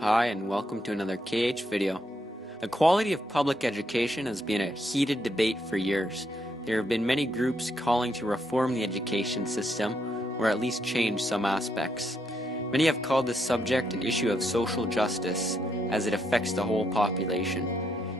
Hi and welcome to another KH video. The quality of public education has been a heated debate for years. There have been many groups calling to reform the education system or at least change some aspects. Many have called this subject an issue of social justice as it affects the whole population.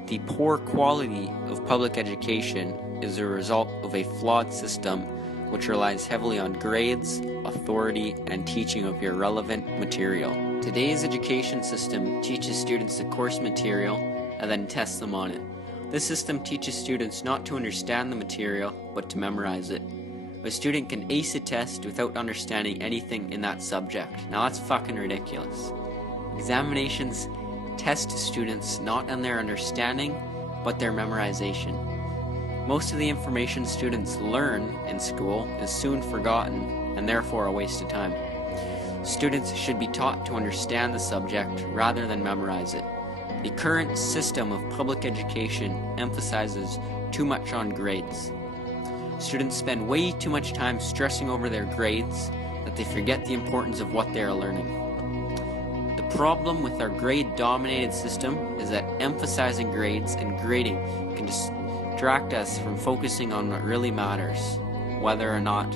The poor quality of public education is a result of a flawed system which relies heavily on grades, authority, and teaching of irrelevant material. Today's education system teaches students the course material and then tests them on it. This system teaches students not to understand the material, but to memorize it. A student can ace a test without understanding anything in that subject. Now that's fucking ridiculous. Examinations test students not on their understanding, but their memorization. Most of the information students learn in school is soon forgotten and therefore a waste of time. Students should be taught to understand the subject rather than memorize it. The current system of public education emphasizes too much on grades. Students spend way too much time stressing over their grades that they forget the importance of what they are learning. The problem with our grade-dominated system is that emphasizing grades and grading can distract us from focusing on what really matters, whether or not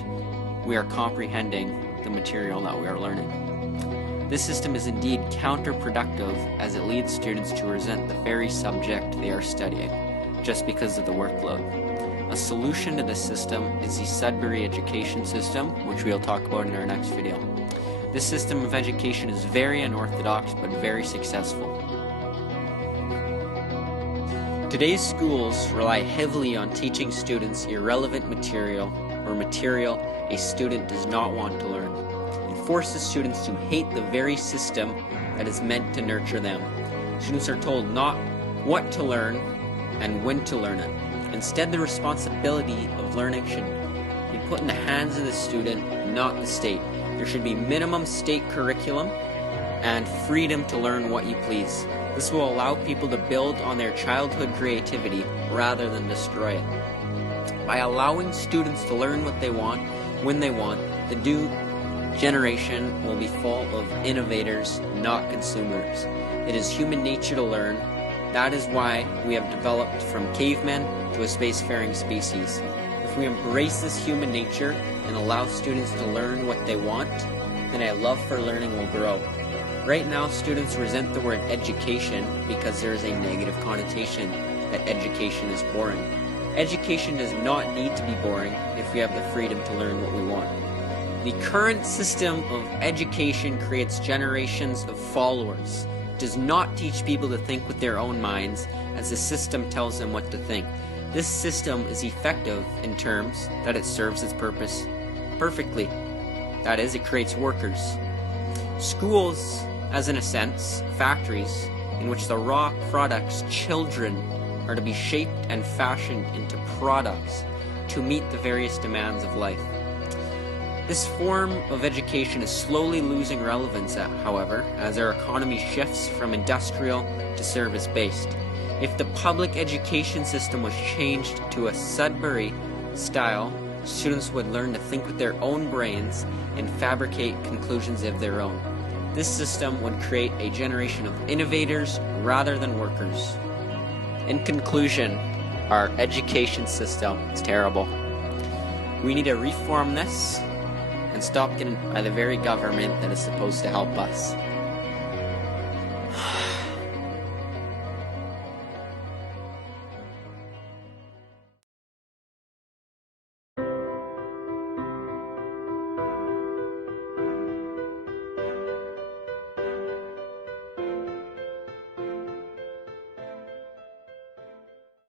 we are comprehending the material that we are learning. This system is indeed counterproductive as it leads students to resent the very subject they are studying, just because of the workload. A solution to this system is the Sudbury education system, which we'll talk about in our next video. This system of education is very unorthodox but very successful. Today's schools rely heavily on teaching students irrelevant material or material a student does not want to learn. It forces students to hate the very system that is meant to nurture them. Students are told not what to learn and when to learn it. Instead, the responsibility of learning should be put in the hands of the student, not the state. There should be minimum state curriculum and freedom to learn what you please. This will allow people to build on their childhood creativity rather than destroy it. By allowing students to learn what they want, when they want, the new generation will be full of innovators, not consumers. It is human nature to learn. That is why we have developed from cavemen to a spacefaring species. If we embrace this human nature and allow students to learn what they want, then a love for learning will grow. Right now, students resent the word education because there is a negative connotation that education is boring. Education does not need to be boring if we have the freedom to learn what we want. The current system of education creates generations of followers. It does not teach people to think with their own minds as the system tells them what to think. This system is effective in terms that it serves its purpose perfectly. That is, it creates workers. Schools, as in a sense, factories in which the raw products, children, are to be shaped and fashioned into products to meet the various demands of life. This form of education is slowly losing relevance, however, as our economy shifts from industrial to service-based. If the public education system was changed to a Sudbury style, students would learn to think with their own brains and fabricate conclusions of their own. This system would create a generation of innovators rather than workers. In conclusion, our education system is terrible. We need to reform this and stop getting by the very government that is supposed to help us.